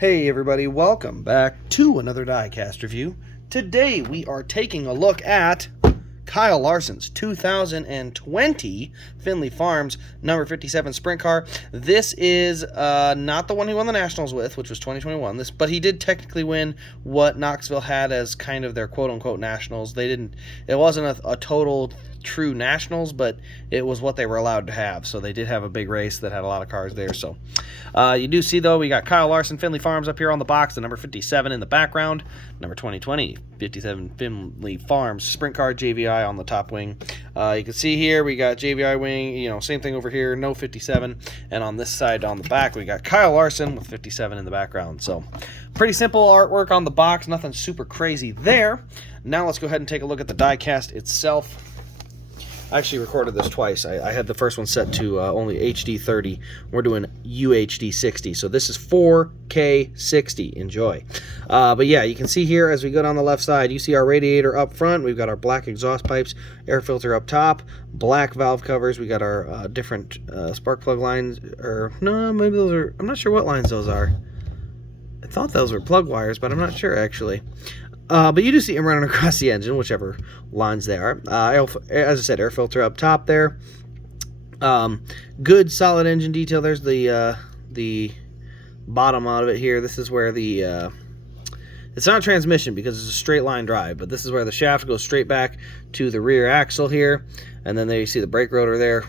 Hey everybody, welcome back to another Diecast review. Today we are taking a look at Kyle Larson's 2020 Finley Farms number 57 sprint car. This is not the one he won the Nationals with, which was 2021. But he did technically win what Knoxville had as kind of their quote-unquote Nationals. It wasn't a total true Nationals, but it was what they were allowed to have. So they did have a big race that had a lot of cars there. So you do see, though, we got Kyle Larson, Finley Farms up here on the box, the number 57 in the background, number 2020, 57 Finley Farms sprint car JVI on the top wing. You can see here we got JVI wing, same thing over here, no 57. And on this side on the back, we got Kyle Larson with 57 in the background. So pretty simple artwork on the box, nothing super crazy there. Now let's go ahead and take a look at the diecast itself. I actually recorded this twice. I had the first one set to only HD 30. We're doing UHD 60. So this is 4K 60. Enjoy. But yeah, you can see here as we go down the left side, you see our radiator up front. We've got our black exhaust pipes, air filter up top, black valve covers. We got our different spark plug lines. Or no, maybe those are, I'm not sure what lines those are. I thought those were plug wires, but I'm not sure actually. But you do see them running across the engine, whichever lines they are. As I said, air filter up top there. Good solid engine detail. There's the bottom out of it here. This is where the it's not transmission because it's a straight line drive, but this is where the shaft goes straight back to the rear axle here, and then there you see the brake rotor there.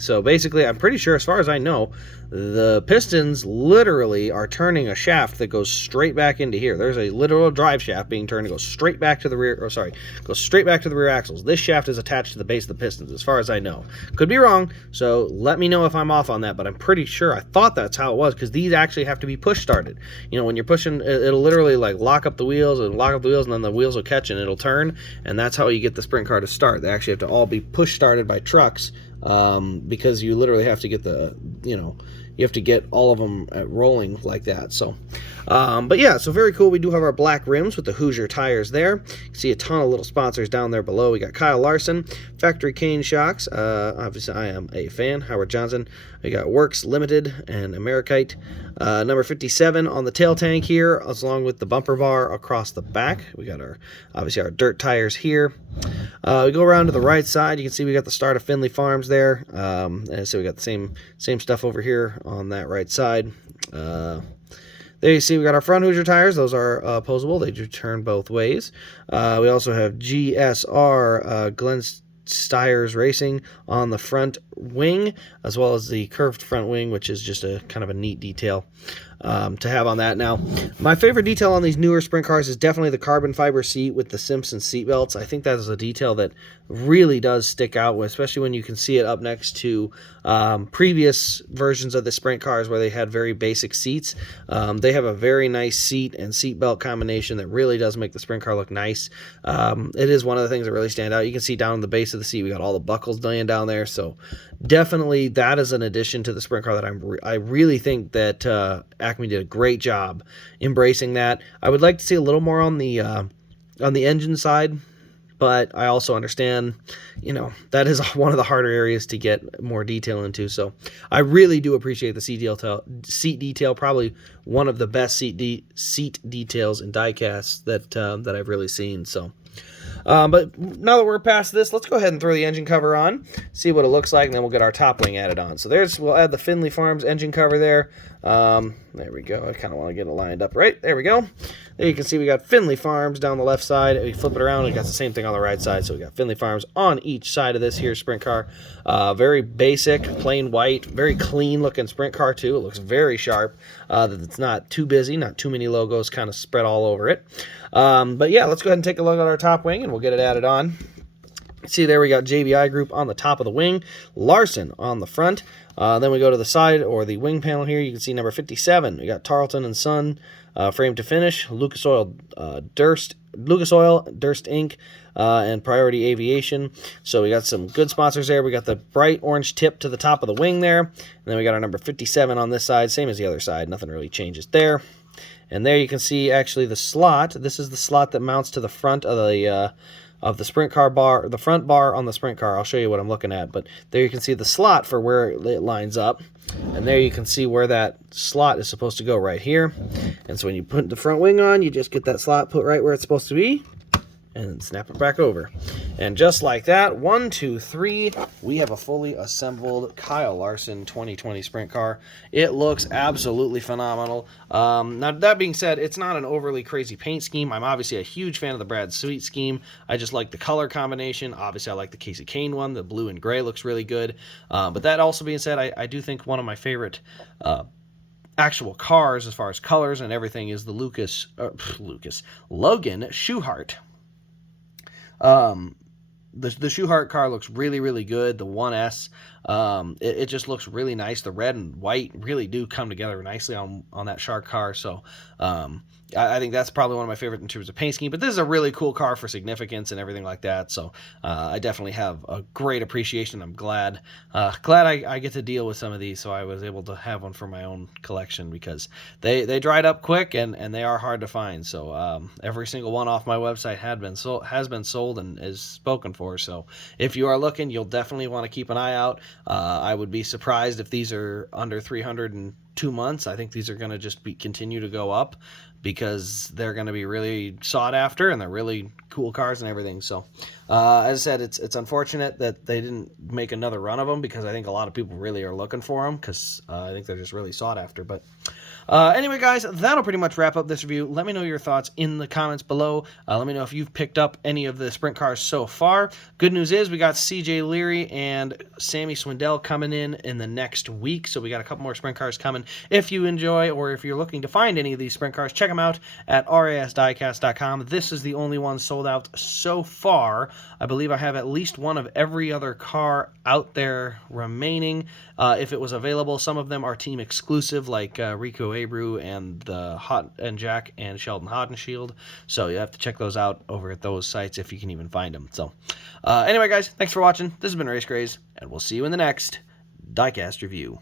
So basically, I'm pretty sure, as far as I know, the pistons literally are turning a shaft that goes straight back into here. There's a literal drive shaft being turned to go straight back to the rear, goes straight back to the rear axles. This shaft is attached to the base of the pistons, as far as I know. Could be wrong, so let me know if I'm off on that, but I'm pretty sure I thought that's how it was, because these actually have to be push started. When you're pushing, it'll literally like lock up the wheels, and then the wheels will catch and it'll turn, and that's how you get the sprint car to start. They actually have to all be push started by trucks, because you literally have to get you have to get all of them rolling like that. So, but yeah, so very cool. We do have our black rims with the Hoosier tires there. You can see a ton of little sponsors down there below. We got Kyle Larson, Factory Cane shocks. Obviously, I am a fan. Howard Johnson. We got Works Limited and Amerikite. Number 57 on the tail tank here, along with the bumper bar across the back. We got obviously our dirt tires here. We go around to the right side. You can see we got the start of Finley Farms there. And so we got the same stuff over here on that right side. There you see we got our front Hoosier tires. Those are opposable. They do turn both ways. We also have GSR Glenn Steyer's Racing on the front wing, as well as the curved front wing, which is just a kind of a neat detail to have on that. Now, my favorite detail on these newer sprint cars is definitely the carbon fiber seat with the Simpson seat belts. I think that is a detail that really does stick out, especially when you can see it up next to previous versions of the sprint cars where they had very basic seats. They have a very nice seat and seat belt combination that really does make the sprint car look nice. It is one of the things that really stand out. You can see down in the base of the seat, we got all the buckles laying down there. So definitely that is an addition to the sprint car that I really think that Acme did a great job embracing that. I would like to see a little more on the engine side, but I also understand, that is one of the harder areas to get more detail into. So I really do appreciate the seat detail. Probably one of the best seat details in diecast that I've really seen. So. But now that we're past this, let's go ahead and throw the engine cover on, see what it looks like, and then we'll get our top wing added on. So we'll add the Finley Farms engine cover there. There we go. I kind of want to get it lined up right. There we go. There you can see we got Finley Farms down the left side. We flip it around, we got the same thing on the right side. So we got Finley Farms on each side of this here sprint car. Very basic, plain white, very clean looking sprint car too. It looks very sharp. It's not too busy, not too many logos kind of spread all over it. But yeah, let's go ahead and take a look at our top wing and we'll get it added on. See there we got JVI Group on the top of the wing, Larson on the front. Then we go to the side or the wing panel here. You can see number 57. We got Tarleton & Son frame to finish, Lucas Oil Durst Inc., and Priority Aviation. So we got some good sponsors there. We got the bright orange tip to the top of the wing there. And then we got our number 57 on this side, same as the other side. Nothing really changes there. And there you can see actually the slot. This is the slot that mounts to the front of the of the sprint car bar, the front bar on the sprint car. I'll show you what I'm looking at, but there you can see the slot for where it lines up, and there you can see where that slot is supposed to go right here. And so when you put the front wing on, you just get that slot put right where it's supposed to be, and snap it back over. And just like that, 1, 2, 3, we have a fully assembled Kyle Larson 2020 sprint car. It looks absolutely phenomenal. Now, that being said, it's not an overly crazy paint scheme. I'm obviously a huge fan of the Brad Sweet scheme. I just like the color combination. Obviously, I like the Casey Kane one. The blue and gray looks really good. But that also being said, I do think one of my favorite actual cars as far as colors and everything is the Logan Schuchart. The Schuchart car looks really, really good. The 1S, it just looks really nice. The red and white really do come together nicely on that Shark car. So I think that's probably one of my favorite in terms of paint scheme. But this is a really cool car for significance and everything like that. So I definitely have a great appreciation. I'm glad I get to deal with some of these. So I was able to have one for my own collection because they dried up quick and they are hard to find. So every single one off my website has been sold and is spoken for. So if you are looking, you'll definitely want to keep an eye out. I would be surprised if these are under 300 in 2 months. I think these are going to just continue to go up because they're going to be really sought after and they're really cool cars and everything. So as I said, it's unfortunate that they didn't make another run of them because I think a lot of people really are looking for them because I think they're just really sought after. But anyway, guys, that'll pretty much wrap up this review. Let me know your thoughts in the comments below. Let me know if you've picked up any of the sprint cars so far. Good news is we got CJ Leary and Sammy Swindell coming in the next week. So we got a couple more sprint cars coming. If you enjoy or if you're looking to find any of these sprint cars, check them out at rasdiecast.com. This is the only one sold out so far. I believe I have at least one of every other car out there remaining. If it was available, some of them are team exclusive, like Rico Abreu and the Hot and Jack and Sheldon Haudenschild. So you have to check those out over at those sites if you can even find them. So anyway, guys, thanks for watching. This has been Race Craze, and we'll see you in the next Diecast review.